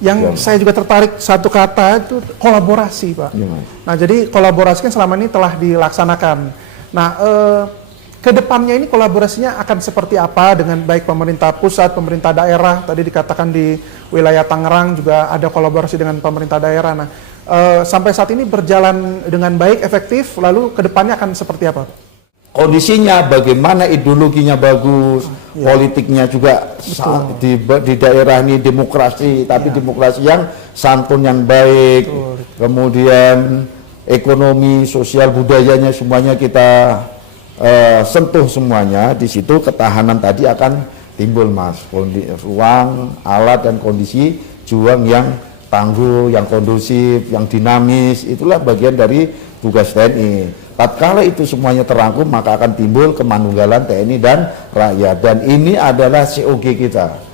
yang saya juga tertarik satu kata itu kolaborasi, Pak. Ya, Mas. Nah, jadi kolaborasi kan selama ini telah dilaksanakan. Nah, kedepannya ini kolaborasinya akan seperti apa dengan baik pemerintah pusat, pemerintah daerah, tadi dikatakan di wilayah Tangerang juga ada kolaborasi dengan pemerintah daerah. Nah, sampai saat ini berjalan dengan baik, efektif, lalu kedepannya akan seperti apa? Kondisinya bagaimana, ideologinya bagus, politiknya juga di daerah ini demokrasi, tapi demokrasi yang santun, yang baik, kemudian ekonomi, sosial, budayanya semuanya kita sentuh semuanya. Di situ ketahanan tadi akan timbul, Mas. Ruang, alat dan kondisi juang yang tangguh, yang kondusif, yang dinamis, itulah bagian dari tugas TNI. Tatkala itu semuanya terangkum, maka akan timbul kemanunggalan TNI dan rakyat, dan ini adalah COG kita.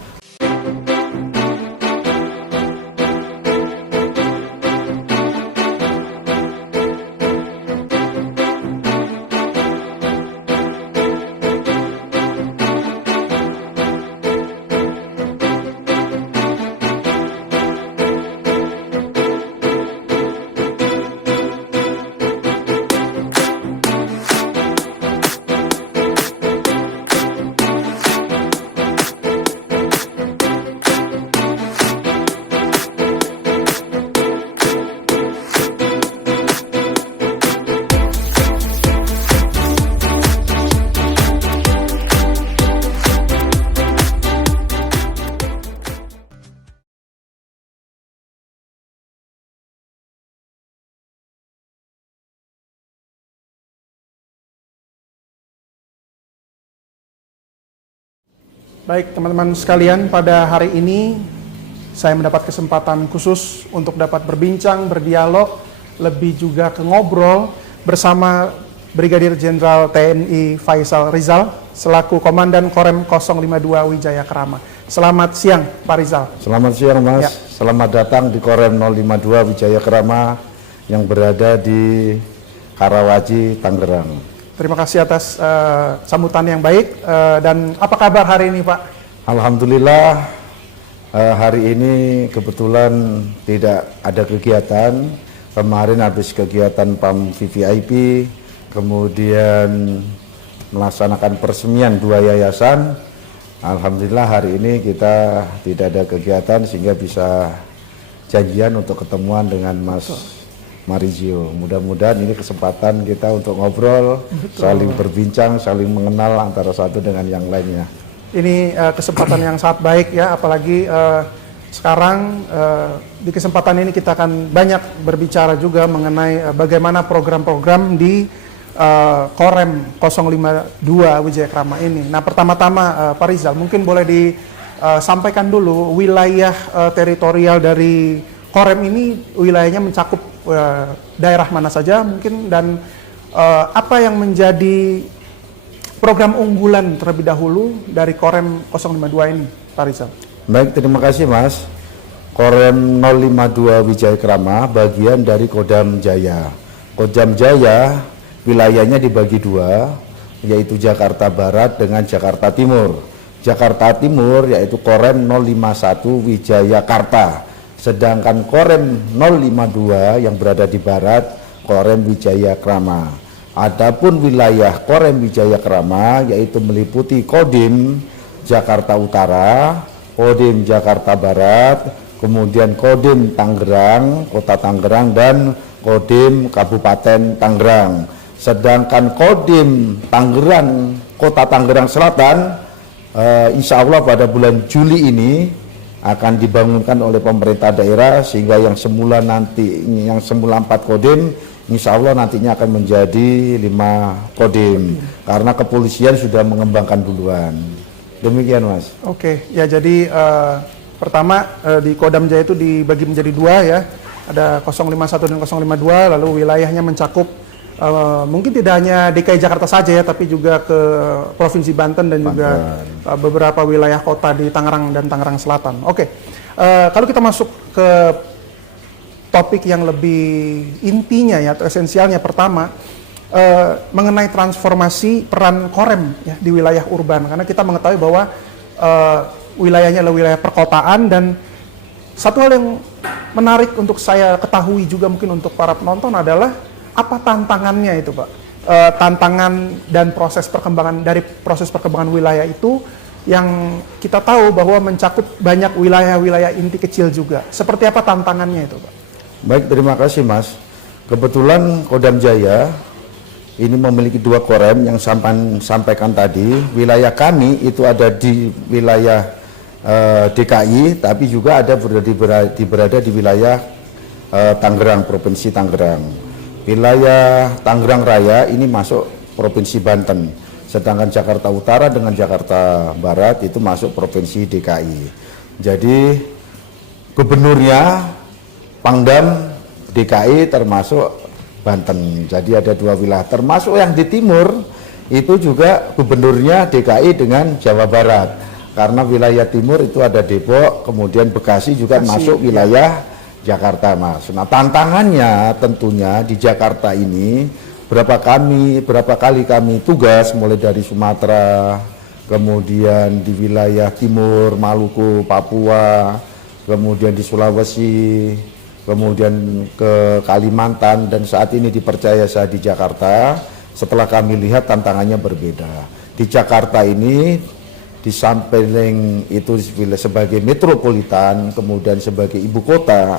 Baik teman-teman sekalian, pada hari ini saya mendapat kesempatan khusus untuk dapat berbincang, berdialog, lebih juga ke ngobrol bersama Brigadir Jenderal TNI Faisal Rizal selaku Komandan Korem 052 Wijaya Krama. Selamat siang Pak Rizal. Selamat siang, Mas. Ya. Selamat datang di Korem 052 Wijaya Krama yang berada di Karawaci, Tangerang. Terima kasih atas sambutan yang baik, dan apa kabar hari ini Pak? Alhamdulillah, hari ini kebetulan tidak ada kegiatan. Kemarin habis kegiatan PAM VVIP, kemudian melaksanakan peresmian 2 yayasan. Alhamdulillah hari ini kita tidak ada kegiatan sehingga bisa janjian untuk ketemuan dengan Mas Marizio. Mudah-mudahan ini kesempatan kita untuk ngobrol, saling berbincang, saling mengenal antara satu dengan yang lainnya. Ini kesempatan yang sangat baik ya, apalagi sekarang di kesempatan ini kita akan banyak berbicara juga mengenai bagaimana program-program di Korem 052 Wijaya Krama ini. Nah, pertama-tama Pak Rizal, mungkin boleh disampaikan dulu wilayah teritorial dari Korem ini, wilayahnya mencakup daerah mana saja mungkin, dan apa yang menjadi program unggulan terlebih dahulu dari Korem 052 ini, Pak Rizal? Baik, terima kasih Mas. Korem 052 Wijaya Krama bagian dari Kodam Jaya. Kodam Jaya wilayahnya dibagi 2, yaitu Jakarta Barat dengan Jakarta Timur. Jakarta Timur yaitu Korem 051 Wijaya Karta. Sedangkan Korem 052 yang berada di barat, Korem Wijaya Krama. Adapun wilayah Korem Wijaya Krama yaitu meliputi Kodim Jakarta Utara, Kodim Jakarta Barat, kemudian Kodim Tangerang, Kota Tangerang, dan Kodim Kabupaten Tangerang. Sedangkan Kodim Tangerang, Kota Tangerang Selatan, insya Allah pada bulan Juli ini akan dibangunkan oleh pemerintah daerah, sehingga yang semula 4 kodim insya Allah nantinya akan menjadi 5 kodim karena kepolisian sudah mengembangkan duluan. Demikian Mas. Oke, ya jadi pertama di Kodam Jaya itu dibagi menjadi 2 ya, ada 051 dan 052, lalu wilayahnya mencakup mungkin tidak hanya DKI Jakarta saja ya, tapi juga ke Provinsi Banten dan juga beberapa wilayah kota di Tangerang dan Tangerang Selatan. Oke, kalau kita masuk ke topik yang lebih intinya ya, atau esensialnya, pertama mengenai transformasi peran Korem ya di wilayah urban, karena kita mengetahui bahwa wilayahnya adalah wilayah perkotaan dan satu hal yang menarik untuk saya ketahui juga mungkin untuk para penonton adalah apa tantangannya itu Pak? Tantangan dan proses perkembangan wilayah itu yang kita tahu bahwa mencakup banyak wilayah-wilayah inti kecil juga. Seperti apa tantangannya itu Pak? Baik, terima kasih Mas. Kebetulan Kodam Jaya ini memiliki 2 korem yang sampaikan tadi. Wilayah kami itu ada di wilayah DKI, tapi juga ada berada di wilayah Tangerang, Provinsi Tangerang. Wilayah Tangerang Raya ini masuk Provinsi Banten, sedangkan Jakarta Utara dengan Jakarta Barat itu masuk Provinsi DKI. Jadi gubernurnya Pangdam DKI termasuk Banten. Jadi ada 2 wilayah, termasuk yang di timur itu juga gubernurnya DKI dengan Jawa Barat. Karena wilayah timur itu ada Depok, kemudian Bekasi juga masuk wilayah Jakarta, Mas. Nah, tantangannya tentunya di Jakarta ini berapa kali kami tugas mulai dari Sumatera, kemudian di wilayah timur Maluku, Papua, kemudian di Sulawesi, kemudian ke Kalimantan, dan saat ini dipercaya saya di Jakarta. Setelah kami lihat tantangannya berbeda. Di Jakarta ini di samping itu sebagai metropolitan, kemudian sebagai ibu kota,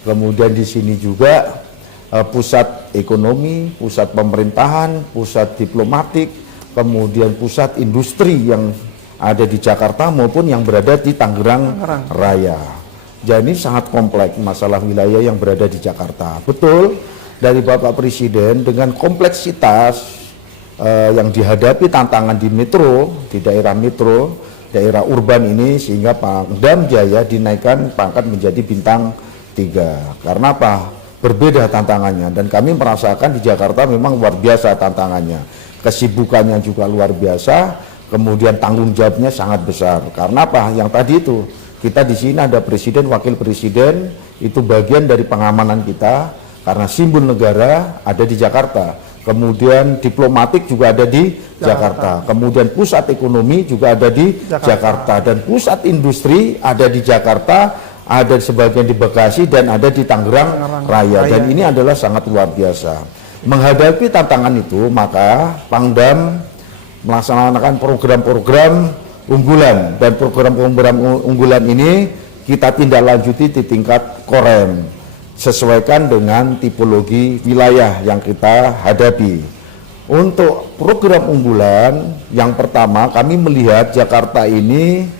kemudian di sini juga pusat ekonomi, pusat pemerintahan, pusat diplomatik, kemudian pusat industri yang ada di Jakarta maupun yang berada di Tangerang Raya. Jadi sangat kompleks masalah wilayah yang berada di Jakarta. Betul, dari Bapak Presiden dengan kompleksitas yang dihadapi tantangan di metro, di daerah metro, daerah urban ini, sehingga Pangdam Jaya dinaikkan pangkat menjadi bintang 3. Karena apa? Berbeda tantangannya, dan kami merasakan di Jakarta memang luar biasa tantangannya. Kesibukannya juga luar biasa, kemudian tanggung jawabnya sangat besar. Karena apa? Yang tadi itu, kita di sini ada presiden, wakil presiden, itu bagian dari pengamanan kita, karena simbol negara ada di Jakarta. Kemudian diplomatik juga ada di Jakarta. Kemudian pusat ekonomi juga ada di Jakarta. Dan pusat industri ada di Jakarta, ada sebagian di Bekasi, dan ada di Tangerang Raya. Dan ini adalah sangat luar biasa. Menghadapi tantangan itu, maka Pangdam melaksanakan program-program unggulan, dan program-program unggulan ini kita tindak lanjuti di tingkat korem sesuaikan dengan tipologi wilayah yang kita hadapi. Untuk program unggulan yang pertama, kami melihat Jakarta ini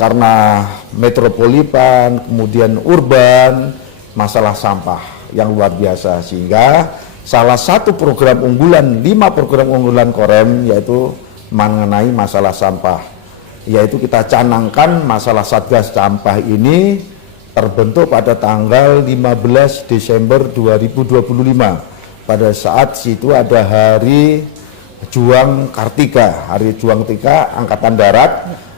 karena metropolitan, kemudian urban, masalah sampah yang luar biasa, sehingga salah satu program unggulan, 5 program unggulan korem yaitu mengenai masalah sampah, yaitu kita canangkan masalah Satgas Sampah ini terbentuk pada tanggal 15 Desember 2025. Pada saat situ ada Hari Juang Kartika, Hari Juang Kartika Angkatan Darat.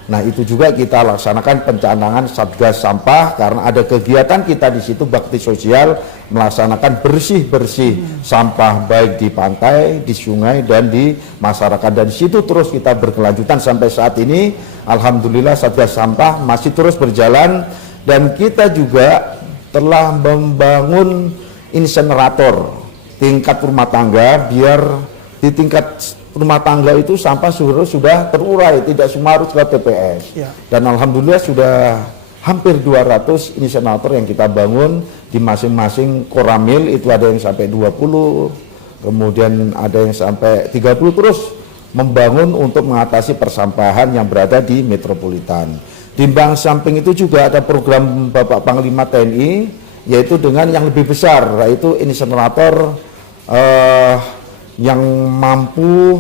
Nah, itu juga kita laksanakan pencanangan Satgas Sampah, karena ada kegiatan kita di situ bakti sosial melaksanakan bersih-bersih sampah baik di pantai, di sungai, dan di masyarakat. Dan di situ terus kita berkelanjutan sampai saat ini. Alhamdulillah Satgas Sampah masih terus berjalan, dan kita juga telah membangun insenerator tingkat rumah tangga, biar di tingkat rumah tangga itu sampah sudah terurai, tidak semua harus ke TPS. Dan alhamdulillah sudah hampir 200 insenerator yang kita bangun di masing-masing koramil, itu ada yang sampai 20, kemudian ada yang sampai 30, terus membangun untuk mengatasi persampahan yang berada di metropolitan. Di samping itu juga ada program Bapak Panglima TNI, yaitu dengan yang lebih besar, yaitu insenerator yang mampu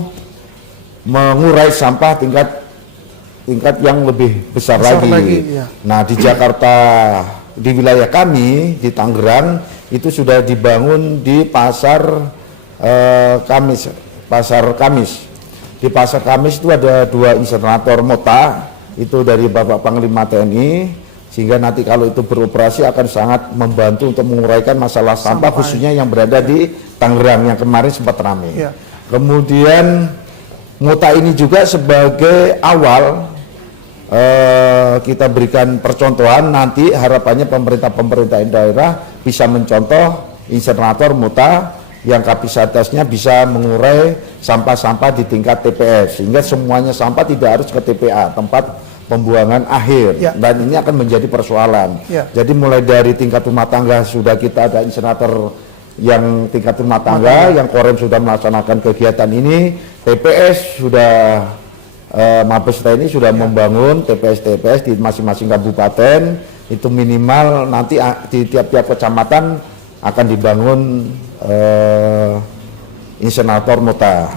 mengurai sampah tingkat yang lebih besar lagi. Nah, di Jakarta, di wilayah kami di Tangerang itu sudah dibangun di pasar Kamis. Di pasar Kamis itu ada 2 insenerator Mota, itu dari Bapak Panglima TNI, sehingga nanti kalau itu beroperasi akan sangat membantu untuk menguraikan masalah sampah khususnya yang berada di Tangerang yang kemarin sempat ramai. Kemudian Mota ini juga sebagai awal kita berikan percontohan, nanti harapannya pemerintah daerah bisa mencontoh insenerator muta yang kapasitasnya bisa mengurai sampah-sampah di tingkat TPS, sehingga semuanya sampah tidak harus ke TPA, tempat pembuangan akhir, dan ini akan menjadi persoalan. Jadi mulai dari tingkat rumah tangga sudah kita ada insenerator yang tingkat rumah tangga, yang Korem sudah melaksanakan kegiatan ini, TPS sudah Mabes TNI sudah membangun TPS di masing-masing kabupaten, itu minimal nanti di tiap-tiap kecamatan akan dibangun insenerator muta.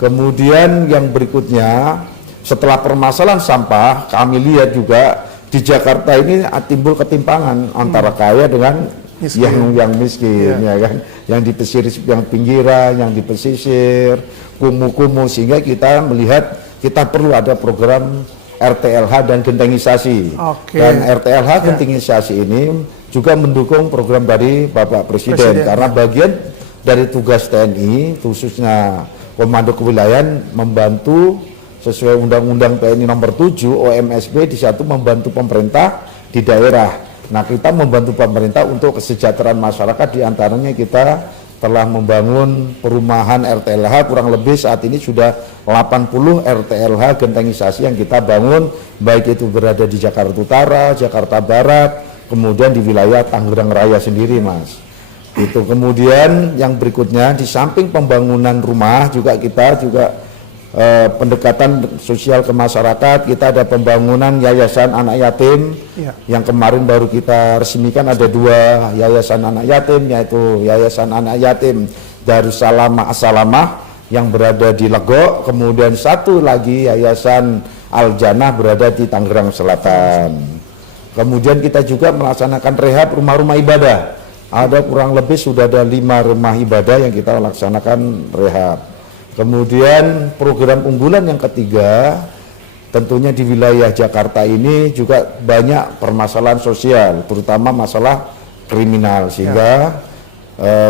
Kemudian yang berikutnya, setelah permasalahan sampah, kami lihat juga di Jakarta ini timbul ketimpangan antara kaya dengan yang miskin, ya kan, yang di pesisir, yang pinggiran, yang di pesisir, kumuh-kumuh, sehingga kita melihat kita perlu ada program RTLH dan gentengisasi. Dan RTLH gentengisasi ini juga mendukung program dari Bapak Presiden. Karena bagian dari tugas TNI, khususnya Komando Kewilayahan, membantu sesuai Undang-Undang TNI Nomor 7 OMSB di satu membantu pemerintah di daerah. Nah, kita membantu pemerintah untuk kesejahteraan masyarakat, diantaranya kita telah membangun perumahan RTLH, kurang lebih saat ini sudah 80 RTLH gentengisasi yang kita bangun, baik itu berada di Jakarta Utara, Jakarta Barat, kemudian di wilayah Tangerang Raya sendiri, Mas. Itu kemudian yang berikutnya, di samping pembangunan rumah juga kita pendekatan sosial ke masyarakat, kita ada pembangunan yayasan anak yatim, yang kemarin baru kita resmikan, ada 2 yayasan anak yatim, yaitu Yayasan Anak Yatim Darussalam As-Salamah yang berada di Legok, kemudian satu lagi Yayasan Al-Jannah berada di Tangerang Selatan. Kemudian kita juga melaksanakan rehab rumah-rumah ibadah, ada kurang lebih sudah ada 5 rumah ibadah yang kita laksanakan rehab. Kemudian program unggulan yang ketiga, tentunya di wilayah Jakarta ini juga banyak permasalahan sosial, terutama masalah kriminal, sehingga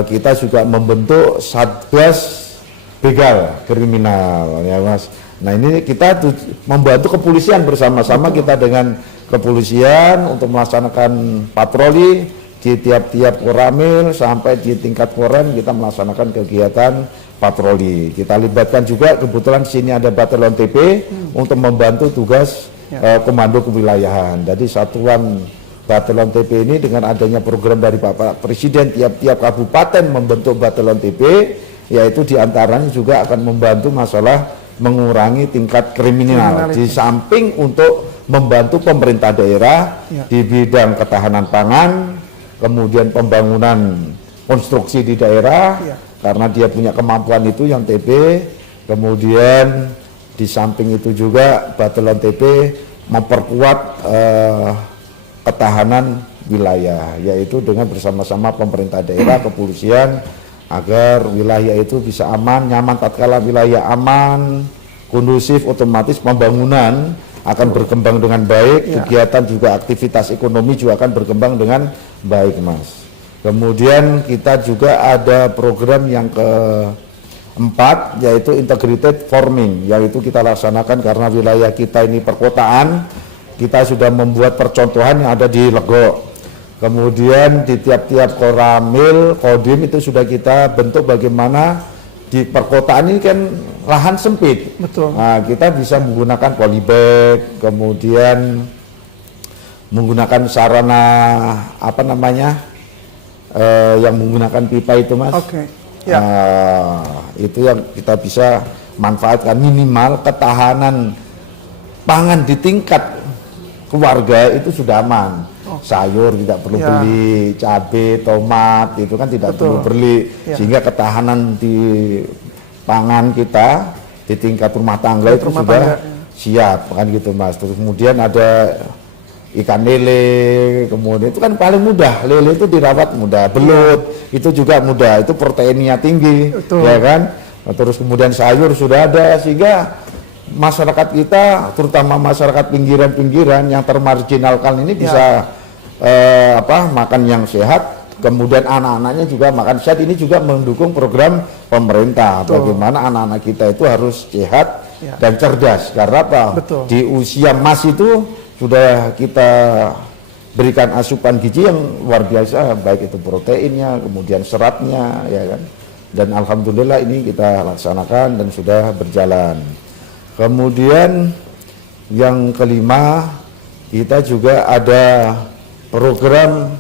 kita juga membentuk Satgas Begal Kriminal, ya Mas. Nah, ini kita membantu kepolisian bersama-sama, kita dengan kepolisian untuk melaksanakan patroli di tiap-tiap koramil sampai di tingkat korem, kita melaksanakan kegiatan patroli. Kita libatkan juga, kebetulan sini ada Batalion TP untuk membantu tugas Komando Kewilayahan. Jadi satuan Batalion TP ini dengan adanya program dari Bapak Presiden, tiap-tiap kabupaten membentuk Batalion TP, yaitu diantaranya juga akan membantu masalah mengurangi tingkat kriminal, di samping untuk membantu pemerintah daerah di bidang ketahanan pangan, kemudian pembangunan konstruksi di daerah, karena dia punya kemampuan itu yang TP. Kemudian di samping itu juga Batalion TP memperkuat ketahanan wilayah, yaitu dengan bersama-sama pemerintah daerah, kepolisian, agar wilayah itu bisa aman, nyaman. Tatkala wilayah aman, kondusif, otomatis pembangunan akan berkembang dengan baik, kegiatan juga aktivitas ekonomi juga akan berkembang dengan baik, Mas. Kemudian kita juga ada program yang keempat, yaitu integrated farming, yaitu kita laksanakan karena wilayah kita ini perkotaan. Kita sudah membuat percontohan yang ada di Legok. Kemudian di tiap-tiap koramil, kodim itu sudah kita bentuk bagaimana di perkotaan ini kan lahan sempit. Betul. Nah, kita bisa menggunakan polybag, kemudian menggunakan sarana apa namanya? Yang menggunakan pipa itu, Mas. Itu yang kita bisa manfaatkan, minimal ketahanan pangan di tingkat keluarga itu sudah aman. Sayur tidak perlu beli, cabai, tomat itu kan tidak perlu beli, sehingga ketahanan di pangan kita di tingkat rumah tangga itu sudah siap, kan gitu, Mas. Terus kemudian ada ikan lele, kemudian itu kan paling mudah, lele itu dirawat mudah, belut itu juga mudah, itu proteinnya tinggi, ya kan. Terus kemudian sayur sudah ada, sehingga masyarakat kita, terutama masyarakat pinggiran-pinggiran yang termarginalkan ini bisa makan yang sehat, kemudian anak-anaknya juga makan sehat. Ini juga mendukung program pemerintah, bagaimana anak-anak kita itu harus sehat, Ya. dan cerdas. Karena apa? Betul. Di usia emas itu sudah kita berikan asupan gizi yang luar biasa, baik itu proteinnya, kemudian seratnya, ya kan. Dan alhamdulillah ini kita laksanakan dan sudah berjalan. Kemudian yang kelima, kita juga ada program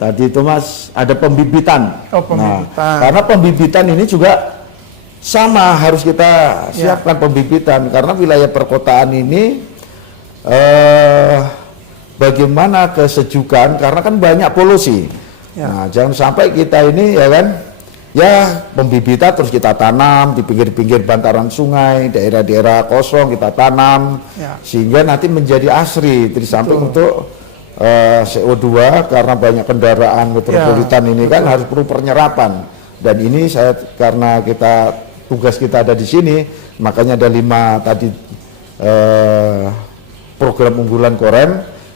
tadi itu Mas, ada pembibitan. Oh, pembibitan. Nah, karena pembibitan ini juga sama, harus kita siapkan pembibitan karena wilayah perkotaan ini bagaimana kesejukan, karena kan banyak polusi. Ya. Nah, jangan sampai kita ini ya kan, ya pembibitan terus kita tanam di pinggir-pinggir bantaran sungai, daerah-daerah kosong kita tanam, Ya. sehingga nanti menjadi asri. Di samping untuk CO2 karena banyak kendaraan metropolitan ini kan harus perlu penyerapan. Dan ini saya karena tugas kita ada di sini, makanya ada 5 tadi program unggulan Korem,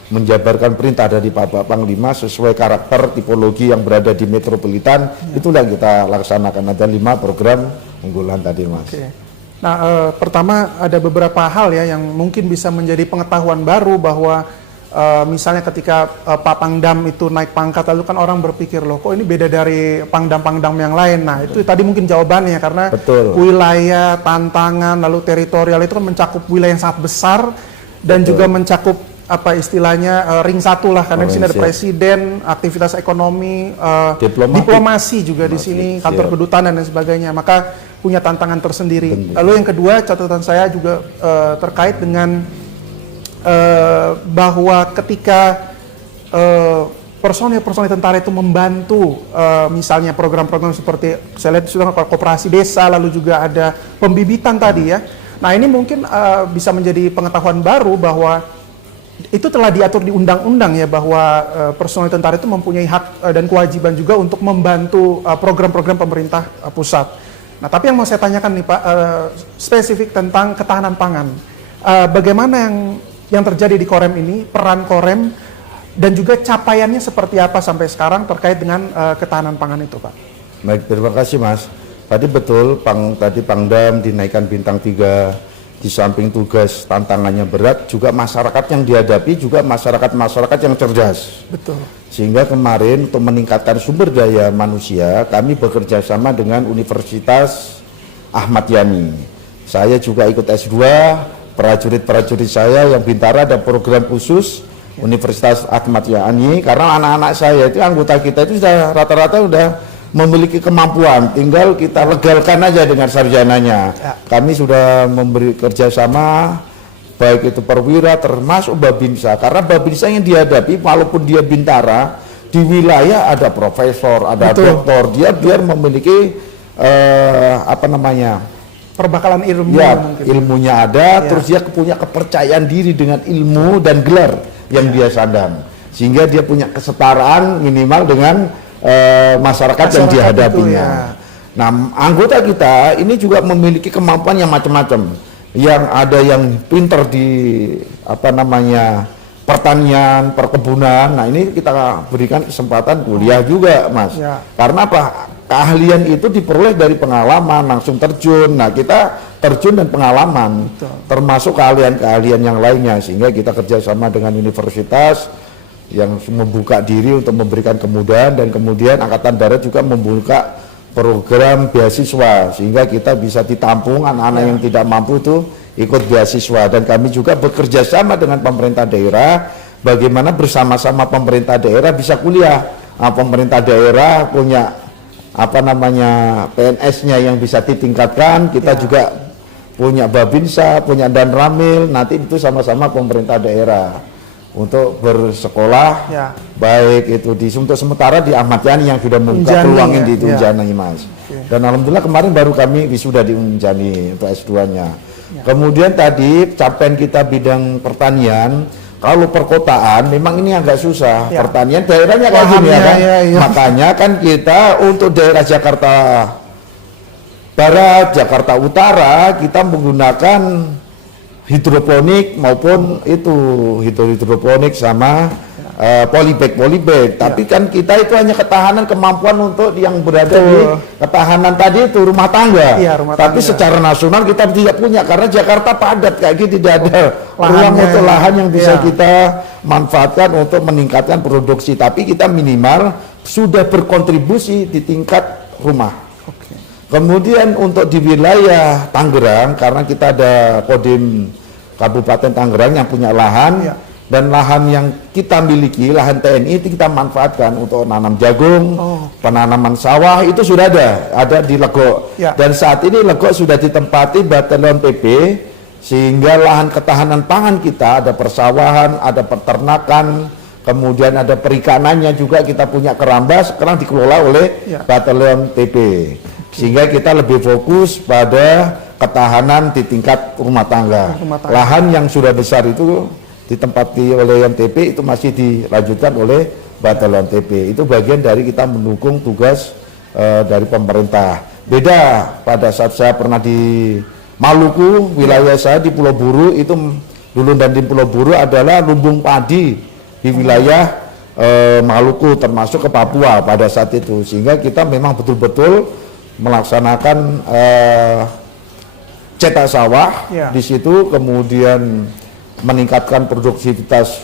menjabarkan perintah dari Bapak Panglima sesuai karakter tipologi yang berada di metropolitan. Itulah yang kita laksanakan, ada 5 program unggulan tadi, Mas. Oke. Nah, pertama ada beberapa hal ya yang mungkin bisa menjadi pengetahuan baru bahwa misalnya ketika Pak Pangdam itu naik pangkat, lalu kan orang berpikir, loh kok ini beda dari pangdam-pangdam yang lain. Nah, itu tadi mungkin jawabannya, karena wilayah, tantangan, lalu teritorial itu kan mencakup wilayah yang sangat besar dan juga mencakup apa istilahnya ring satu lah, karena di sini ada presiden, aktivitas ekonomi, diplomasi juga di sini, kantor kedutaan dan sebagainya, maka punya tantangan tersendiri. Lalu yang kedua, catatan saya juga terkait dengan bahwa ketika personil tentara itu membantu misalnya program-program seperti saya lihat sudah koperasi desa, lalu juga ada pembibitan tadi ya. Nah, ini mungkin bisa menjadi pengetahuan baru bahwa itu telah diatur di undang-undang ya, bahwa personil tentara itu mempunyai hak dan kewajiban juga untuk membantu program-program pemerintah pusat. Nah, tapi yang mau saya tanyakan nih Pak, spesifik tentang ketahanan pangan. Bagaimana yang terjadi di Korem ini, peran Korem, dan juga capaiannya seperti apa sampai sekarang terkait dengan ketahanan pangan itu, Pak? Baik, terima kasih Mas. Tadi betul, tadi Pangdam dinaikkan bintang 3. Di samping tugas tantangannya berat, juga masyarakat yang dihadapi juga masyarakat yang cerdas. Betul. Sehingga kemarin untuk meningkatkan sumber daya manusia, kami bekerja sama dengan Universitas Ahmad Yani. Saya juga ikut S2, prajurit-prajurit saya yang Bintara ada program khusus Universitas Ahmad Yani, karena anak-anak saya itu, anggota kita itu sudah rata-rata sudah memiliki kemampuan, tinggal kita legalkan aja dengan sarjananya. Kami sudah memberi kerjasama, baik itu perwira termasuk Babinsa, karena Babinsa yang dihadapi walaupun dia Bintara, di wilayah ada profesor, ada doktor, dia biar memiliki perbekalan ilmu, ya, ilmunya ada, terus dia punya kepercayaan diri dengan ilmu dan gelar yang dia sandang, sehingga dia punya kesetaraan minimal dengan masyarakat yang dihadapinya. Nah, anggota kita ini juga memiliki kemampuan yang macam-macam. Yang ada yang pinter di pertanian, perkebunan. Nah, ini kita berikan kesempatan kuliah juga, Mas. Karena apa? Keahlian itu diperoleh dari pengalaman, langsung terjun. Nah, kita terjun dan pengalaman, termasuk keahlian-keahlian yang lainnya, sehingga kita kerjasama dengan universitas yang membuka diri untuk memberikan kemudahan, dan kemudian Angkatan Darat juga membuka program beasiswa sehingga kita bisa ditampung anak-anak yang tidak mampu itu ikut beasiswa. Dan kami juga bekerja sama dengan pemerintah daerah, bagaimana bersama-sama pemerintah daerah bisa kuliah. Nah, pemerintah daerah punya PNS-nya yang bisa ditingkatkan, kita juga punya Babinsa, punya Danramil, nanti itu sama-sama pemerintah daerah untuk bersekolah, baik itu untuk sementara di Ahmad Yani yang sudah membuka peluangin di Unjani, Mas. Dan alhamdulillah kemarin baru kami wisuda di Unjani untuk S2-nya. Kemudian tadi capaian kita bidang pertanian, kalau perkotaan memang ini agak susah. Pertanian daerahnya kayak gini ya kan. Makanya kan kita untuk daerah Jakarta Barat, Jakarta Utara, kita menggunakan hidroponik maupun itu hidroponik sama polybag. Tapi kan kita itu hanya ketahanan kemampuan untuk yang berada di ketahanan tadi itu rumah tangga. Iya, rumah Tapi tangga. secara nasional kita tidak punya karena Jakarta padat kayak gitu, tidak ada ruang untuk lahan yang bisa kita manfaatkan untuk meningkatkan produksi. Tapi kita minimal sudah berkontribusi di tingkat rumah. Kemudian untuk di wilayah Tangerang, karena kita ada Kodim Kabupaten Tangerang yang punya lahan, dan lahan yang kita miliki, lahan TNI itu kita manfaatkan untuk nanam jagung, penanaman sawah itu sudah ada di Legok. Dan saat ini Legok sudah ditempati Batalion TP, sehingga lahan ketahanan pangan kita ada persawahan, ada peternakan, kemudian ada perikanannya juga kita punya keramba, sekarang dikelola oleh Batalion TP. Sehingga kita lebih fokus pada ketahanan di tingkat rumah tangga. Lahan yang sudah besar itu ditempati oleh MTP itu masih dilanjutkan oleh Batalion TP. Itu bagian dari kita mendukung tugas dari pemerintah. Beda pada saat saya pernah di Maluku, wilayah saya di Pulau Buru itu dulu, dan di Pulau Buru adalah lumbung padi di wilayah Maluku termasuk ke Papua pada saat itu. Sehingga kita memang betul-betul melaksanakan cetak sawah di situ, kemudian meningkatkan produktivitas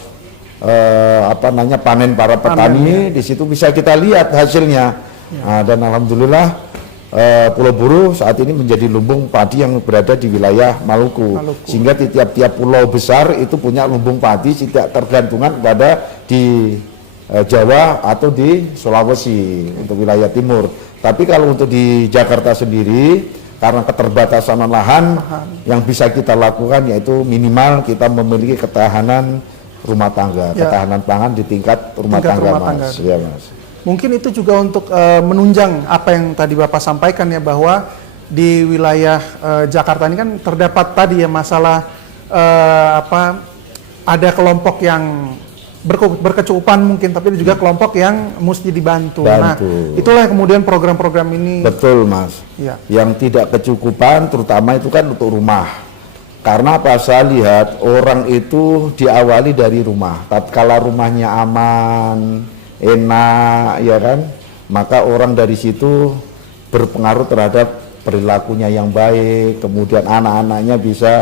panen para petani. Di situ bisa kita lihat hasilnya. Nah, dan alhamdulillah Pulau Buru saat ini menjadi lumbung padi yang berada di wilayah Maluku. Sehingga di tiap-tiap pulau besar itu punya lumbung padi, tidak tergantungan pada di Jawa atau di Sulawesi untuk wilayah timur. Tapi kalau untuk di Jakarta sendiri, karena keterbatasan lahan yang bisa kita lakukan yaitu minimal kita memiliki ketahanan rumah tangga, ketahanan pangan di tingkat rumah tangga, Mas. Ya, Mas. Mungkin itu juga untuk menunjang apa yang tadi Bapak sampaikan ya, bahwa di wilayah Jakarta ini kan terdapat tadi ya masalah ada kelompok yang berkecukupan mungkin, tapi juga kelompok yang mesti dibantu. Nah, itulah kemudian program-program ini. Betul, Mas. Yang tidak kecukupan terutama itu kan untuk rumah. Karena apa, saya lihat orang itu diawali dari rumah. Tatkala rumahnya aman, enak, ya kan, maka orang dari situ berpengaruh terhadap perilakunya yang baik, kemudian anak-anaknya bisa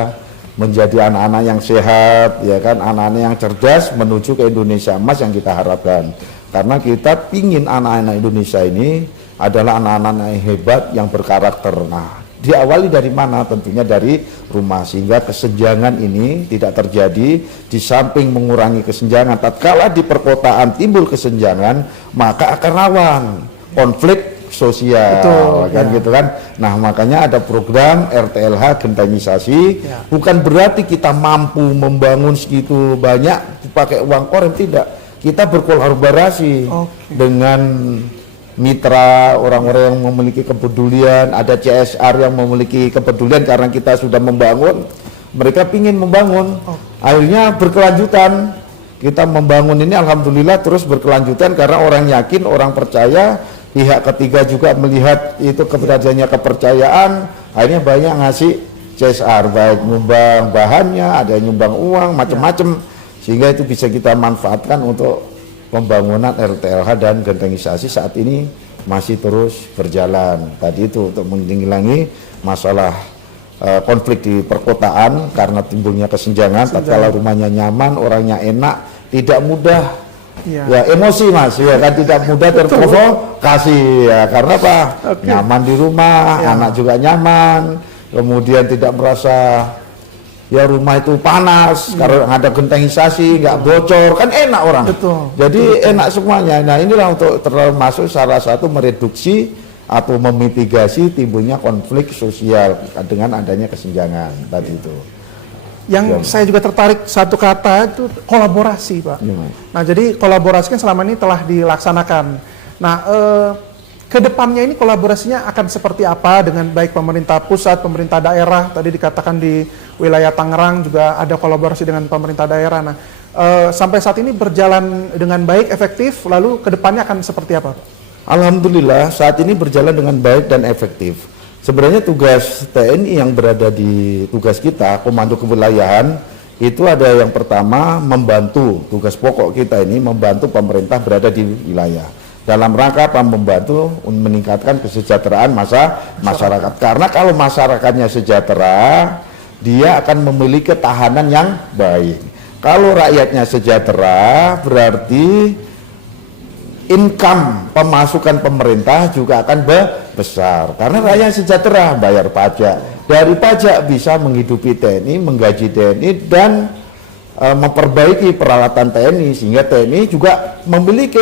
menjadi anak-anak yang sehat, ya kan, anak-anak yang cerdas menuju ke Indonesia Emas yang kita harapkan. Karena kita pingin anak-anak Indonesia ini adalah anak-anak yang hebat, yang berkarakter. Nah, diawali dari mana? Tentunya dari rumah, sehingga kesenjangan ini tidak terjadi. Di samping mengurangi kesenjangan, tatkala di perkotaan timbul kesenjangan, maka akan rawan konflik sosial. Gitu kan. Nah, makanya ada program RTLH gentanisasi. Bukan berarti kita mampu membangun segitu banyak dipakai uang korem, tidak. Kita berkolaborasi dengan mitra, orang-orang yang memiliki kepedulian, ada CSR yang memiliki kepedulian karena kita sudah membangun, mereka ingin membangun, akhirnya berkelanjutan. Kita membangun ini alhamdulillah terus berkelanjutan karena orang yakin, orang percaya, pihak ketiga juga melihat itu keberadaannya kepercayaan, akhirnya banyak ngasih CSR, baik nyumbang bahannya, ada nyumbang uang, macam-macam, sehingga itu bisa kita manfaatkan untuk pembangunan RTLH dan gentengisasi saat ini masih terus berjalan. Tadi itu untuk menghilangkan masalah konflik di perkotaan karena timbulnya kesenjangan. Tatkala rumahnya nyaman, orangnya enak, tidak mudah ya emosi, Mas, ya kan, tidak mudah terprovokasi ya, karena apa? Nyaman di rumah, anak juga nyaman, kemudian tidak merasa ya rumah itu panas karena ada gentengisasi, nggak bocor, kan enak orang. Jadi enak semuanya. Nah, inilah untuk termasuk salah satu mereduksi atau memitigasi timbulnya konflik sosial dengan adanya kesenjangan tadi itu. Yang saya juga tertarik satu kata itu kolaborasi, Pak. Nah, jadi kolaborasi kan selama ini telah dilaksanakan. Nah, kedepannya ini kolaborasinya akan seperti apa dengan baik pemerintah pusat, pemerintah daerah, tadi dikatakan di wilayah Tangerang juga ada kolaborasi dengan pemerintah daerah. Nah, sampai saat ini berjalan dengan baik, efektif, lalu kedepannya akan seperti apa, Pak? Alhamdulillah saat ini berjalan dengan baik dan efektif. Sebenarnya tugas TNI yang berada di tugas kita, Komando Kewilayahan, Itu ada yang pertama membantu, tugas pokok kita ini membantu pemerintah berada di wilayah. Dalam rangka apa? Membantu meningkatkan kesejahteraan masyarakat. Karena kalau masyarakatnya sejahtera, dia akan memiliki ketahanan yang baik. Kalau rakyatnya sejahtera, berarti income pemasukan pemerintah juga akan besar. Karena rakyat sejahtera, bayar pajak. Dari pajak bisa menghidupi TNI, menggaji TNI, dan memperbaiki peralatan TNI, sehingga TNI juga memiliki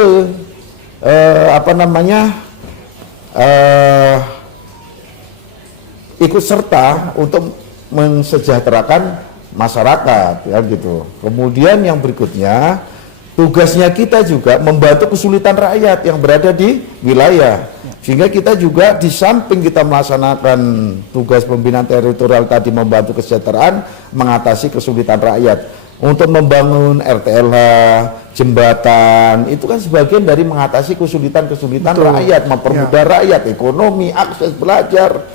ikut serta untuk mensejahterakan masyarakat, ya gitu. Kemudian yang berikutnya, tugasnya kita juga membantu kesulitan rakyat yang berada di wilayah. Sehingga kita juga di samping kita melaksanakan tugas pembinaan teritorial tadi, membantu kesejahteraan, mengatasi kesulitan rakyat. Untuk membangun RTLH, jembatan, itu kan sebagian dari mengatasi kesulitan-kesulitan rakyat, mempermudah rakyat, ekonomi, akses belajar,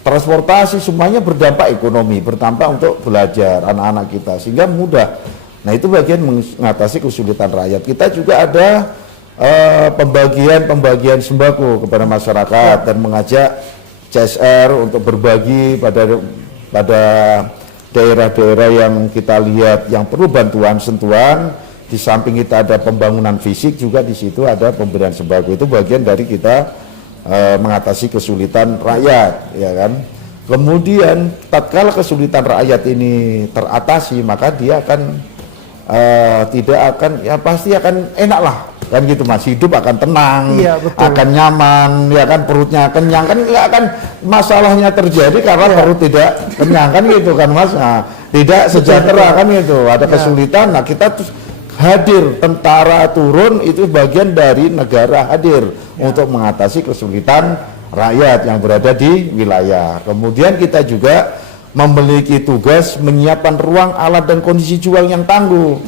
transportasi, semuanya berdampak ekonomi, berdampak untuk belajar anak-anak kita, sehingga mudah. Nah, itu bagian mengatasi kesulitan rakyat. Kita juga ada pembagian sembako kepada masyarakat dan mengajak CSR untuk berbagi pada daerah-daerah yang kita lihat yang perlu bantuan sentuhan. Di samping kita ada pembangunan fisik, juga di situ ada pemberian sembako. Itu bagian dari kita mengatasi kesulitan rakyat, ya kan. Kemudian tatkala kesulitan rakyat ini teratasi, maka dia akan pasti akan enak lah, kan gitu Mas, hidup akan tenang, akan nyaman, ya kan, perutnya kenyang, kan nggak akan masalahnya terjadi karena perut tidak kenyang, kan gitu kan Mas. Nah, tidak sejahtera, kan gitu, ada kesulitan, nah kita terus hadir, tentara turun, itu bagian dari negara hadir untuk mengatasi kesulitan rakyat yang berada di wilayah. Kemudian kita juga memiliki tugas menyiapkan ruang, alat, dan kondisi juang yang tangguh.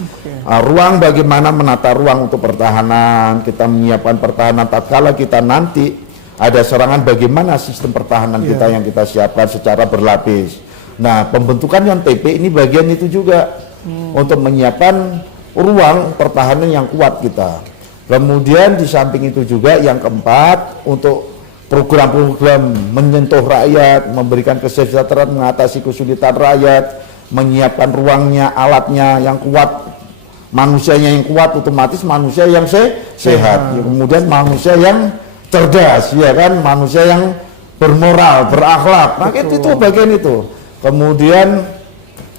Ruang, bagaimana menata ruang untuk pertahanan, kita menyiapkan pertahanan tatkala kita nanti ada serangan, bagaimana sistem pertahanan kita yang kita siapkan secara berlapis. Nah, pembentukan yang TP ini bagian itu juga untuk menyiapkan ruang pertahanan yang kuat kita. Kemudian di samping itu juga yang keempat, untuk program-program menyentuh rakyat, memberikan kesejahteraan, mengatasi kesulitan rakyat, menyiapkan ruangnya, alatnya yang kuat, manusianya yang kuat, otomatis manusia yang sehat, kemudian manusia yang cerdas, ya kan, manusia yang bermoral, berakhlak. Nah, itu bagian itu. Kemudian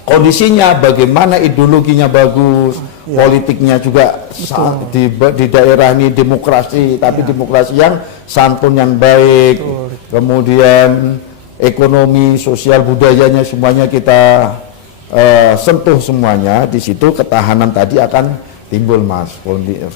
kondisinya bagaimana, ideologinya bagus, politiknya juga di daerah ini demokrasi, tapi demokrasi yang santun, yang baik. Kemudian ekonomi, sosial, budayanya semuanya kita sentuh semuanya. Di situ ketahanan tadi akan timbul Mas,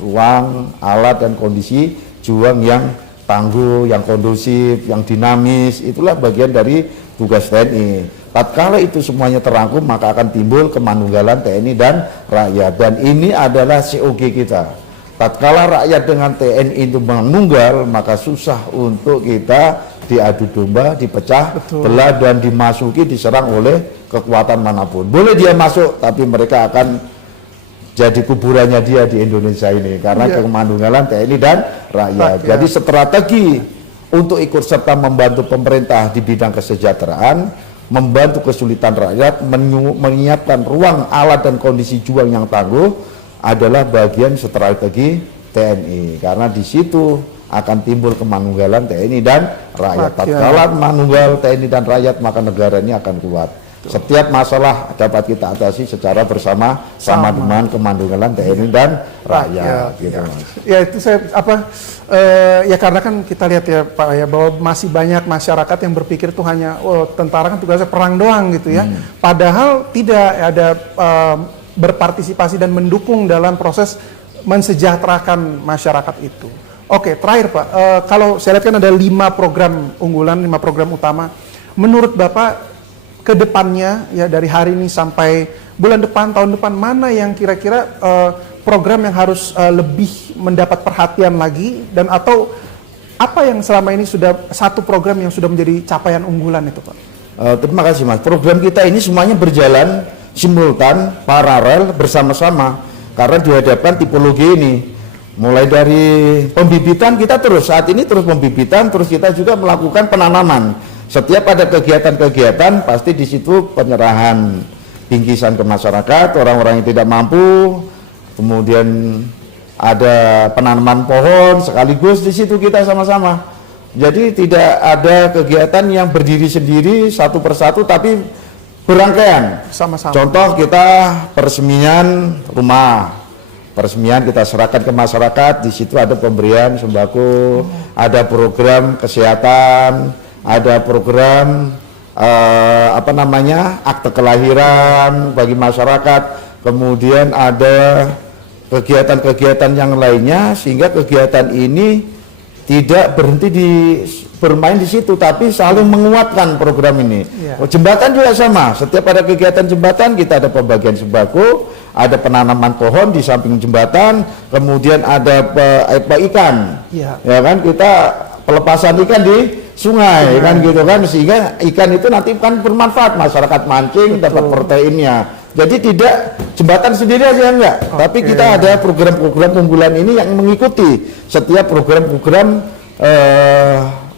ruang, alat, dan kondisi juang yang tangguh, yang kondusif, yang dinamis. Itulah bagian dari tugas TNI. Tatkala itu semuanya terangkum, maka akan timbul kemanunggalan TNI dan rakyat, dan ini adalah COG kita. Tatkala rakyat dengan TNI itu menunggal, maka susah untuk kita diadu domba, dipecah belah, dan dimasuki, diserang oleh kekuatan manapun. Boleh dia masuk, tapi mereka akan jadi kuburannya dia di Indonesia ini, karena kemanunggalan TNI dan rakyat. Jadi strategi untuk ikut serta membantu pemerintah di bidang kesejahteraan, membantu kesulitan rakyat, menyiapkan ruang, alat, dan kondisi juang yang tangguh adalah bagian strategi TNI, karena di situ akan timbul kemanunggalan TNI dan rakyat. Tatkala manunggal TNI dan rakyat, maka negara ini akan kuat. Setiap masalah dapat kita atasi secara bersama-sama dengan kemanunggalan TNI dan rakyat. Gitu, Mas. Ya itu saya ya karena kan kita lihat ya Pak ya, bahwa masih banyak masyarakat yang berpikir itu hanya tentara kan tugasnya perang doang gitu ya. Padahal tidak ada berpartisipasi dan mendukung dalam proses mensejahterakan masyarakat itu. Oke, terakhir Pak, kalau saya lihat kan ada 5 program unggulan, 5 program utama. Menurut Bapak ke depannya ya, dari hari ini sampai bulan depan, tahun depan, mana yang kira-kira program yang harus lebih mendapat perhatian lagi, dan atau apa yang selama ini sudah satu program yang sudah menjadi capaian unggulan itu Pak? Terima kasih Mas. Program kita ini semuanya berjalan simultan, paralel, bersama-sama, karena dihadapkan tipologi ini. Mulai dari pembibitan kita saat ini terus pembibitan, terus kita juga melakukan penanaman. Setiap ada kegiatan-kegiatan pasti di situ penyerahan bingkisan ke masyarakat, orang-orang yang tidak mampu, kemudian ada penanaman pohon sekaligus di situ kita sama-sama. Jadi tidak ada kegiatan yang berdiri sendiri satu persatu tapi berangkaian. Sama-sama. Contoh kita peresmian rumah. Peresmian kita serahkan ke masyarakat, di situ ada pemberian sembako, ada program kesehatan, ada program akte kelahiran bagi masyarakat, kemudian ada kegiatan-kegiatan yang lainnya, sehingga kegiatan ini tidak berhenti bermain di situ, tapi saling menguatkan program ini. Jembatan juga sama, setiap ada kegiatan jembatan kita ada pembagian sembako, ada penanaman pohon di samping jembatan, kemudian ada ikan, ya kan, kita pelepasan ikan di sungai, kan gitu kan, sehingga ikan itu nanti kan bermanfaat, masyarakat mancing dapat proteinnya. Jadi tidak jembatan sendiri aja enggak, tapi kita ada program-program unggulan ini yang mengikuti setiap program-program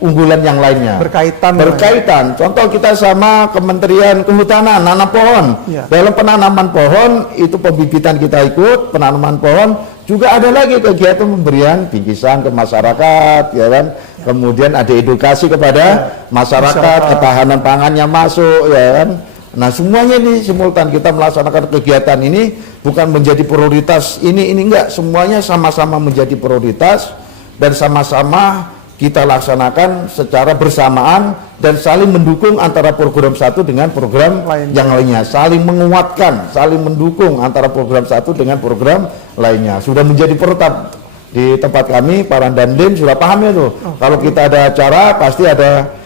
unggulan yang lainnya. Berkaitan. Contoh kita sama Kementerian Kehutanan, nanam pohon. Dalam penanaman pohon itu pembibitan kita ikut, penanaman pohon juga ada lagi kegiatan pemberian bingkisan ke masyarakat, ya kan. Kemudian ada edukasi kepada masyarakat, ketahanan pangannya masuk, ya kan. Nah, semuanya ini simultan kita melaksanakan kegiatan ini bukan menjadi prioritas ini enggak, semuanya sama-sama menjadi prioritas dan sama-sama kita laksanakan secara bersamaan dan saling mendukung antara program satu dengan program yang lainnya, saling menguatkan, saling mendukung antara program satu dengan program lainnya. Sudah menjadi protap di tempat kami, para dandim sudah paham ya tuh. Kalau kita ada acara pasti ada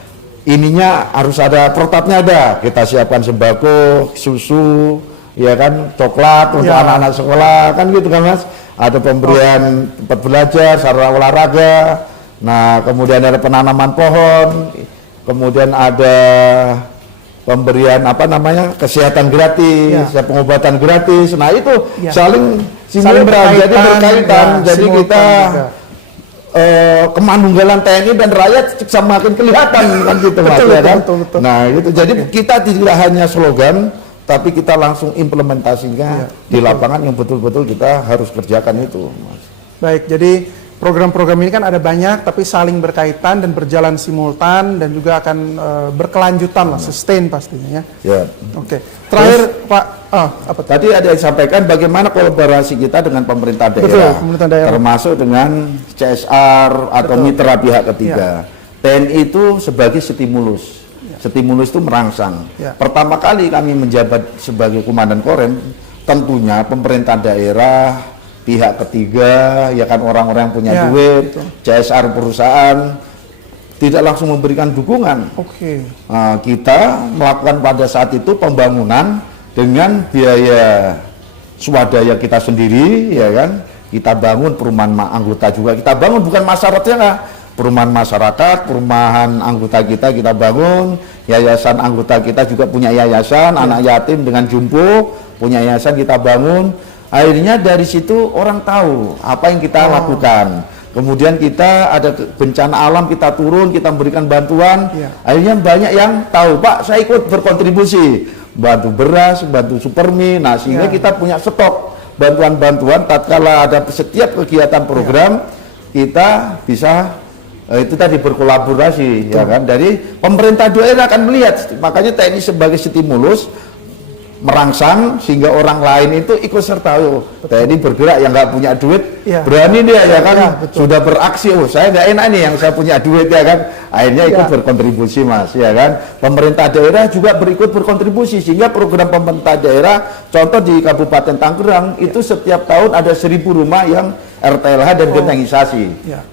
ininya, harus ada protapnya, ada kita siapkan sembako, susu, ya kan, coklat untuk anak-anak sekolah, kan gitu kan Mas. Ada pemberian tempat belajar, sarana olahraga. Nah, kemudian ada penanaman pohon, kemudian ada pemberian kesehatan gratis, pengobatan gratis. Nah, itu saling berkaitan, jadi berkaitan. Jadi kita kemanunggalan TNI dan rakyat semakin kelihatan kan gitu Mas, ya kan? Betul. Nah, itu jadi kita tidak hanya slogan, tapi kita langsung implementasinya di lapangan yang betul-betul kita harus kerjakan itu, Mas. Baik, jadi program-program ini kan ada banyak, tapi saling berkaitan dan berjalan simultan dan juga akan berkelanjutan lah, sustain pastinya ya. Oke. Terakhir Pak, apa tadi ada yang sampaikan bagaimana kolaborasi kita dengan pemerintah daerah, termasuk dengan CSR atau mitra pihak ketiga. TNI itu sebagai stimulus. Stimulus itu merangsang. Pertama kali kami menjabat sebagai komandan Korem, tentunya pemerintah daerah, pihak ketiga, ya kan, orang-orang yang punya duit, CSR perusahaan tidak langsung memberikan dukungan. Kita melakukan pada saat itu pembangunan dengan biaya swadaya kita sendiri, ya kan. Kita bangun perumahan anggota juga, kita bangun bukan masyarakatnya, perumahan masyarakat, perumahan anggota kita bangun, yayasan anggota kita juga punya yayasan, anak yatim dengan jumbo, punya yayasan kita bangun. Akhirnya dari situ orang tahu apa yang kita lakukan. Kemudian kita ada bencana alam, kita turun, kita memberikan bantuan. Akhirnya banyak yang tahu, Pak, saya ikut berkontribusi, bantu beras, bantu supermi. Nah, sehingga kita punya stok bantuan-bantuan. Tatkala ada setiap kegiatan program, kita bisa itu tadi berkolaborasi, ya kan. Dari pemerintah daerah akan melihat, makanya TNI sebagai stimulus merangsang sehingga orang lain itu ikut serta. TNI bergerak, yang nggak punya duit berani dia, ya kan, sudah beraksi, saya nggak enak nih yang saya punya duit, ya kan, akhirnya ikut berkontribusi, Mas, ya kan. Pemerintah daerah juga berikut berkontribusi sehingga program pemerintah daerah, contoh di Kabupaten Tangerang itu setiap tahun ada 1.000 rumah yang RTLH dan genangisasi.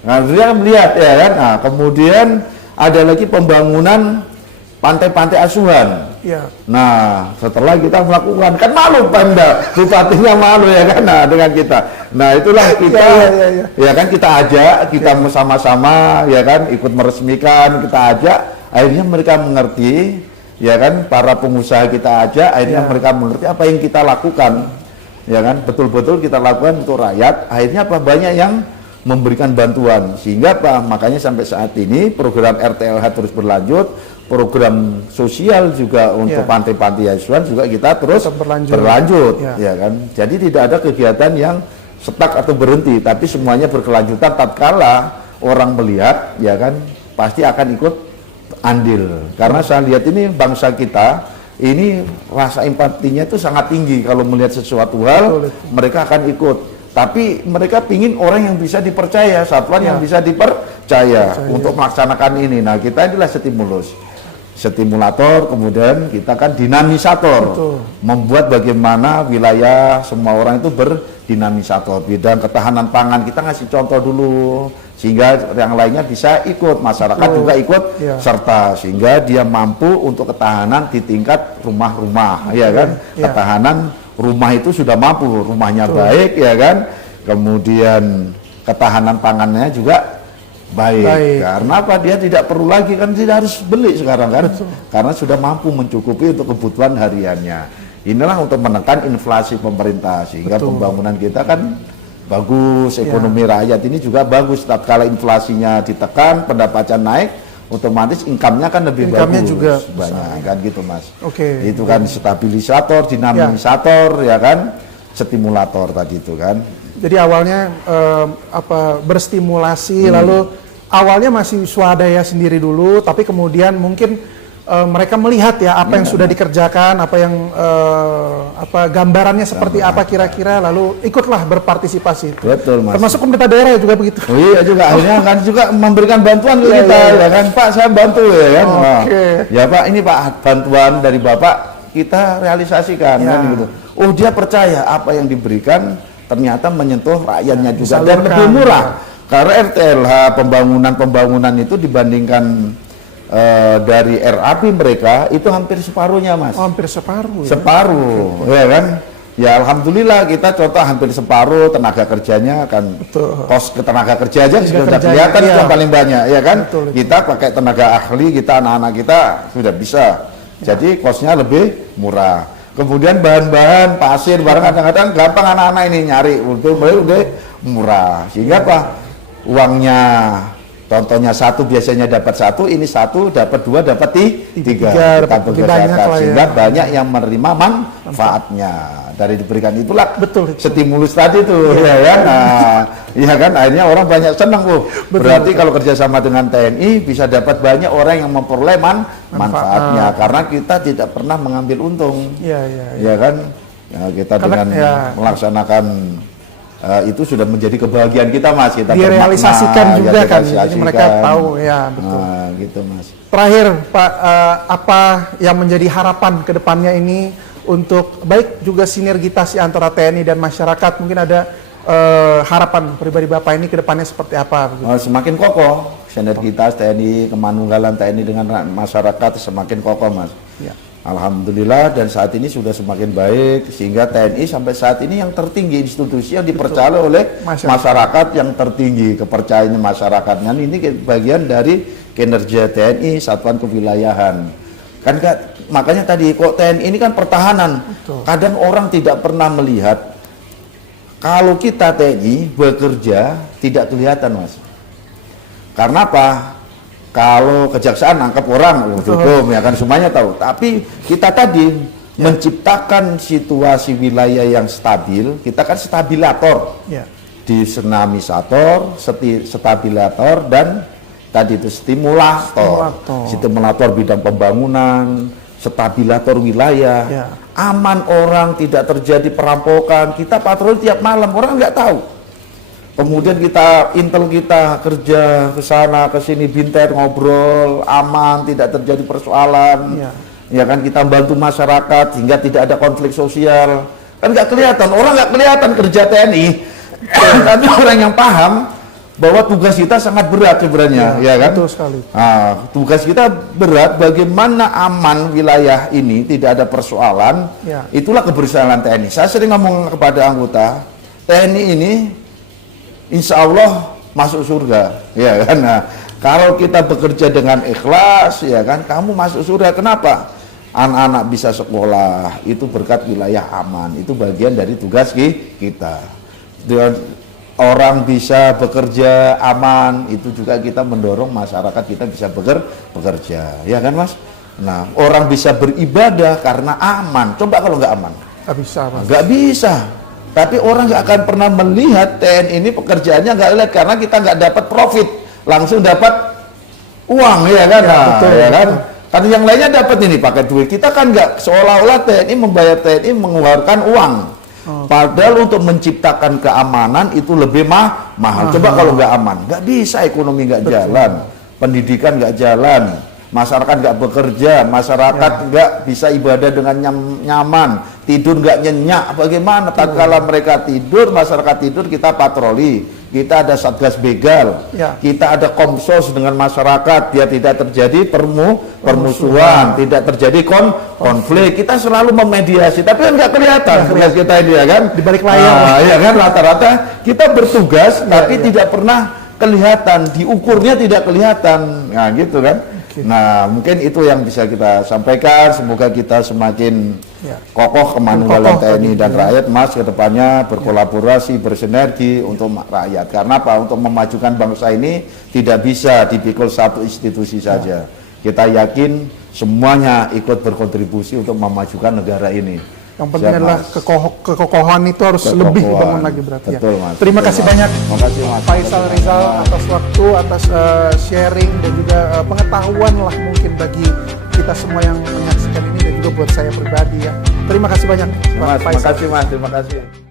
Nah, dia melihat, ya kan. Nah, kemudian ada lagi pembangunan pantai-pantai asuhan. Nah, setelah kita melakukan, kan malu Pemda, bupatinya malu, ya kan, nah, dengan kita. Nah, itulah kita, ya kan, kita ajak, kita sama-sama, ya kan, ikut meresmikan, kita ajak. Akhirnya mereka mengerti ya kan, para pengusaha kita aja akhirnya mereka mengerti apa yang kita lakukan, ya kan, betul-betul kita lakukan untuk rakyat. Akhirnya apa, banyak yang memberikan bantuan, sehingga apa, makanya sampai saat ini program RTLH terus berlanjut, program sosial juga untuk panti-panti asuhan juga kita terus berlanjut, ya kan. Jadi tidak ada kegiatan yang stuck atau berhenti, tapi semuanya berkelanjutan. Tatkala orang melihat, ya kan, pasti akan ikut andil. Karena saya lihat ini bangsa kita ini rasa empatinya itu sangat tinggi. Kalau melihat sesuatu hal, mereka akan ikut. Tapi mereka pingin orang yang bisa dipercaya, satuan yang bisa dipercaya untuk melaksanakan ini. Nah, kita inilah stimulator, kemudian kita kan dinamisator. Membuat bagaimana wilayah semua orang itu berdinamisator. Bidang ketahanan pangan kita ngasih contoh dulu, sehingga yang lainnya bisa ikut, masyarakat juga ikut serta, sehingga dia mampu untuk ketahanan di tingkat rumah-rumah, ya kan. Ketahanan rumah itu sudah mampu, rumahnya baik, ya kan. Kemudian ketahanan pangannya juga baik. Karena apa, dia tidak perlu lagi, kan tidak harus beli sekarang kan. Karena sudah mampu mencukupi untuk kebutuhan hariannya. Inilah untuk menekan inflasi pemerintah, sehingga pembangunan kita kan bagus, ekonomi rakyat ini juga bagus. Tatkala inflasinya ditekan, pendapatan naik, otomatis income-nya kan lebih bagus, juga banyak kan gitu, Mas. Itu kan stabilisator, dinamisator, ya kan, stimulator tadi itu kan. Jadi awalnya berstimulasi, lalu awalnya masih swadaya sendiri dulu, tapi kemudian mungkin mereka melihat ya apa yang sudah dikerjakan, apa yang gambarannya seperti apa kira-kira, lalu ikutlah berpartisipasi. Betul, Mas. Termasuk pemerintah daerah juga begitu. Oh iya juga, akhirnya kan juga memberikan bantuan ke kita, ya kan, Pak, saya bantu, ya kan. Ya Pak, ini Pak, bantuan dari Bapak kita realisasikan, kan gitu. Oh, dia percaya apa yang diberikan ternyata menyentuh rakyatnya juga dan lebih murah. Karena RTLH pembangunan itu dibandingkan dari RAP mereka itu hampir separuhnya, Mas. Hampir separuh. Separuh, ya kan? Ya alhamdulillah kita contoh hampir separuh tenaga kerjanya kan. Kos ke tenaga kerja aja sudah kelihatan yang paling banyak, ya kan? Kita pakai tenaga ahli, kita anak-anak kita sudah bisa. Jadi kosnya lebih murah. Kemudian bahan-bahan pasir barang kadang-kadang gampang anak-anak ini nyari untuk udah murah. Sehingga apa? Uangnya, contohnya satu biasanya dapat satu, ini satu dapat dua, dapat tiga. Kita bekerjakan sehingga banyak yang menerima manfaatnya dari diberikan. Itulah stimulus tadi tuh, ya kan. Nah, iya kan, akhirnya orang banyak senang. Berarti kalau kerjasama dengan TNI bisa dapat banyak orang yang memperoleh manfaatnya, karena kita tidak pernah mengambil untung. Ya kan. Ya, kita dengan melaksanakan itu sudah menjadi kebahagiaan kita, Mas. Kita direalisasikan juga kan. Jadi mereka tahu, ya betul. Nah, gitu, Mas. Terakhir, Pak, apa yang menjadi harapan ke depannya ini untuk baik juga sinergitas antara TNI dan masyarakat? Mungkin ada harapan pribadi Bapak ini ke depannya seperti apa? Semakin kokoh sinergitas TNI, kemanunggalan TNI dengan masyarakat semakin kokoh, Mas. Alhamdulillah, dan saat ini sudah semakin baik, sehingga TNI sampai saat ini yang tertinggi, institusi yang dipercaya oleh masyarakat yang tertinggi, kepercayaannya masyarakatnya. Ini bagian dari kinerja TNI, satuan kewilayahan. Kan makanya tadi kok TNI ini kan pertahanan. Kadang orang tidak pernah melihat kalau kita TNI bekerja tidak kelihatan, Mas. Karena apa? Kalau kejaksaan nangkep orang, hukum, ya kan, semuanya tahu. Tapi kita tadi menciptakan situasi wilayah yang stabil, kita kan stabilator, dinamisator, stabilator, dan tadi itu stimulator bidang pembangunan, stabilator wilayah, aman orang, tidak terjadi perampokan. Kita patroli tiap malam, orang nggak tahu. Kemudian intel kita kerja ke sana ke sini, bintet, ngobrol, aman, tidak terjadi persoalan. Ya kan, kita bantu masyarakat hingga tidak ada konflik sosial. Kan nggak kelihatan, orang nggak kelihatan kerja TNI. Tapi orang yang paham bahwa tugas kita sangat berat sebenarnya, ya kan? Betul sekali. Nah, tugas kita berat, bagaimana aman wilayah ini, tidak ada persoalan. Itulah kebersihan TNI. Saya sering ngomong kepada anggota, TNI ini insya Allah masuk surga, ya kan? Nah, kalau kita bekerja dengan ikhlas, ya kan, kamu masuk surga. Kenapa? anak-anak bisa sekolah, itu berkat wilayah aman, itu bagian dari tugas kita. Dan orang bisa bekerja aman, itu juga kita mendorong masyarakat kita bisa bekerja, ya kan Mas? Nah, orang bisa beribadah karena aman. Coba kalau nggak aman, Nggak bisa, Mas. nggak bisa. Tapi orang nggak akan pernah melihat TNI ini pekerjaannya nggak lihat karena kita nggak dapat profit, langsung dapat uang, ya kan? Ya, Nah, betul, ya kan? betul. Kan yang lainnya dapat ini pakai duit. Kita kan nggak, seolah-olah TNI membayar TNI mengeluarkan uang. Padahal untuk menciptakan keamanan itu lebih mahal. Coba kalau nggak aman, nggak bisa, ekonomi nggak jalan, pendidikan nggak jalan, masyarakat nggak bekerja, masyarakat nggak bisa ibadah dengan nyaman, tidur nggak nyenyak. Bagaimana? Tatkala mereka tidur, masyarakat tidur, kita patroli. Kita ada Satgas Begal, Ya. kita ada Komsos dengan masyarakat, biar tidak terjadi permusuhan, tidak terjadi konflik. Kita selalu memediasi, tapi kan nggak kelihatan tugas kita ini, ya kan? Di balik layar. Ya kan, rata-rata kita bertugas, tapi tidak pernah kelihatan, diukurnya tidak kelihatan, nah gitu kan? Nah, mungkin itu yang bisa kita sampaikan. Semoga kita semakin kokoh kemanunggalan TNI dan rakyat, Mas, kedepannya berkolaborasi, bersinergi untuk rakyat. Karena apa? Untuk memajukan bangsa ini tidak bisa dipikul satu institusi saja. Kita yakin semuanya ikut berkontribusi untuk memajukan negara ini. Yang penting adalah kekokohan itu harus lebih dibangun lagi berarti. Betul, Mas. Terima kasih banyak, Terima kasih, Mas. Faisal Rizal, atas waktu, atas sharing dan juga pengetahuan lah mungkin bagi kita semua yang menyaksikan ini dan juga buat saya pribadi ya. Terima kasih banyak, Pak Mas, terima Faisal. kasih, Mas. Terima kasih.